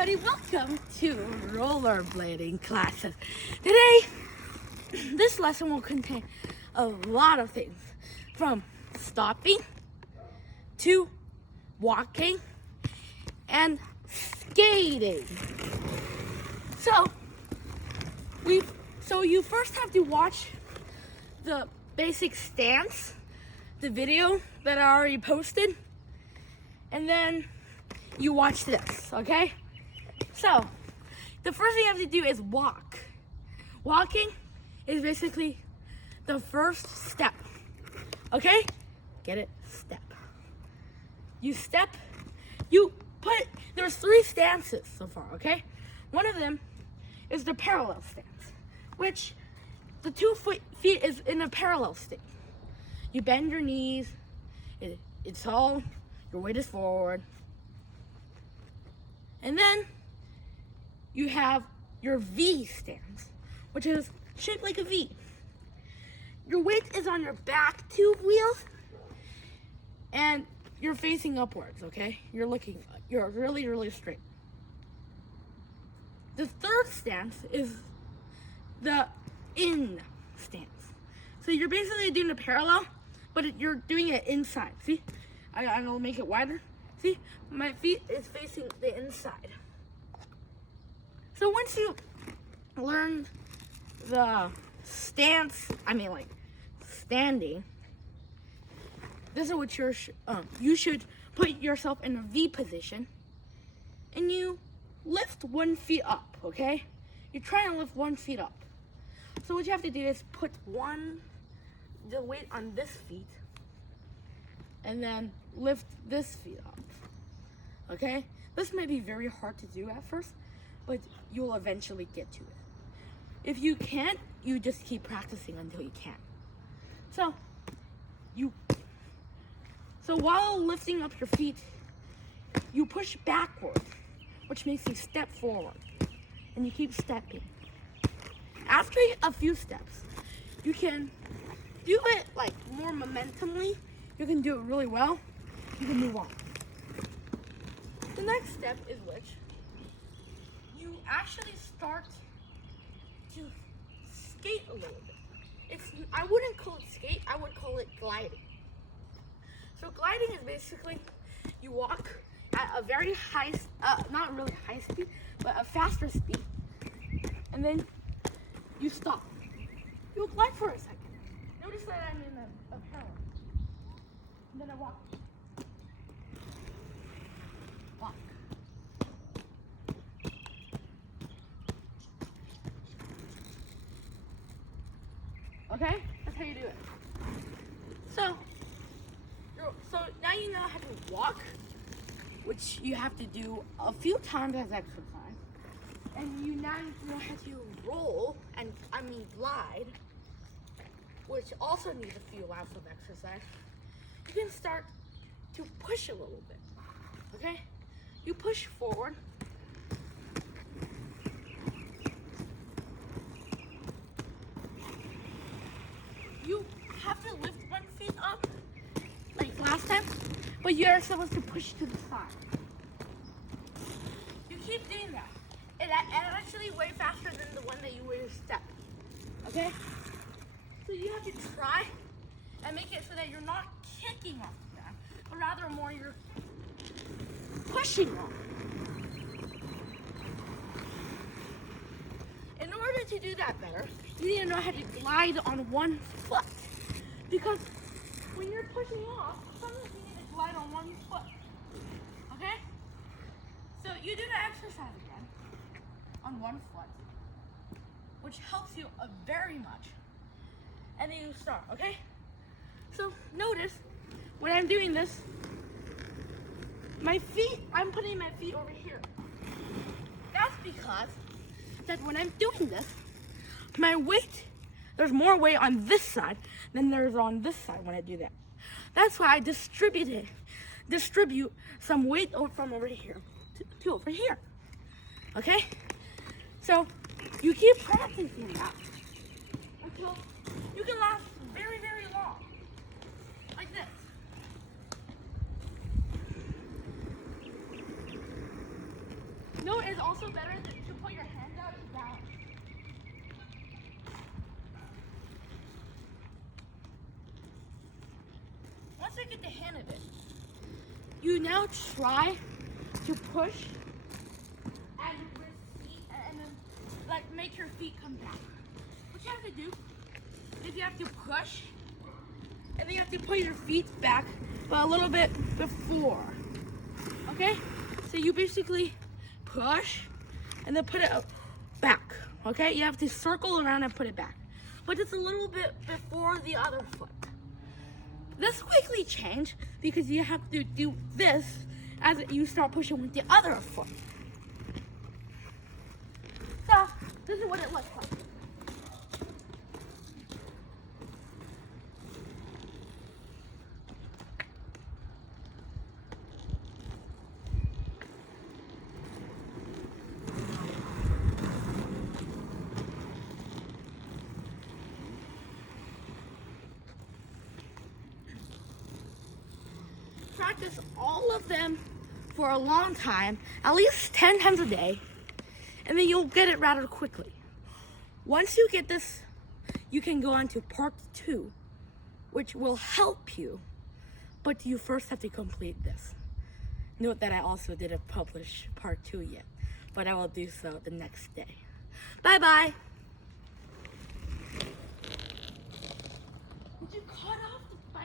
everybody, welcome to rollerblading classes. Today, this lesson will contain a lot of things, from stopping to walking and skating. So you first have to watch the basic stance, the video that I already posted, and then you watch this, okay? So, the first thing you have to do is walk. Walking is basically the first step, okay? Get it? Step. You step, there's 3 stances so far, okay? One of them is the parallel stance, which the 2 feet is in a parallel state. You bend your knees, it's all, your weight is forward. And then you have your V stance, which is shaped like a V. Your weight is on your back 2 wheels, and you're facing upwards, okay? You're really, really straight. The third stance is the in stance. So you're basically doing a parallel, but you're doing it inside. See? I'll make it wider. See? My feet is facing the inside. So once you learn the stance, standing, this is what you should put yourself in a V position, and you lift 1 foot up, okay? You try and lift 1 foot up. So what you have to do is put the weight on this feet, and then lift this feet up, okay? This may be very hard to do at first, but you'll eventually get to it. If you can't, you just keep practicing until you can. So while lifting up your feet, you push backward, which makes you step forward, and you keep stepping. After a few steps, you can do it like more momentumly. You can do it really well. You can move on. The next step is which you actually start to skate a little bit. I wouldn't call it skate, I would call it gliding. So gliding is basically you walk at a very high, not really high speed, but a faster speed. And then you stop. You'll glide for a second. Notice that I'm in a parallel. And then I walk. Walk. Okay? That's how you do it. So now you know how to walk, which you have to do a few times as exercise. And you now know how to roll, glide, which also needs a few rounds of exercise. You can start to push a little bit, okay? You push forward. You have to lift 1 foot up, like last time, but you're supposed to push to the side. You keep doing that. And actually way faster than the one that you would step, okay? So you have to try and make it so that you're not kicking off the ground, but rather more you're pushing off. In order to do that better, you need to know how to glide on 1 foot. Because when you're pushing off, sometimes you need to glide on 1 foot. Okay? So you do the exercise again on 1 foot, which helps you very much. And then you start, okay? So notice when I'm doing this, I'm putting my feet over here. That's because that when I'm doing this, my weight, there's more weight on this side than there's on this side when I do that. That's why I distribute some weight from over here to over here. Okay? So you keep practicing that until you can last very, very long. Like this. No, it's it's also better to put your hands out to balance. Once you get the hang of it, you now try to push and then like make your feet come back. What you have to do is you have to push and then you have to put your feet back but a little bit before. Okay? So you basically push and then put it back. Okay? You have to circle around and put it back. But it's a little bit before the other foot. This quickly changed because you have to do this as you start pushing with the other foot. So, this is what it looks like. Practice all of them for a long time, at least 10 times a day, and then you'll get it rather quickly. Once you get this, you can go on to part 2, which will help you, but you first have to complete this. Note that I also didn't publish part 2 yet, but I will do so the next day. Bye-bye. Did you cut off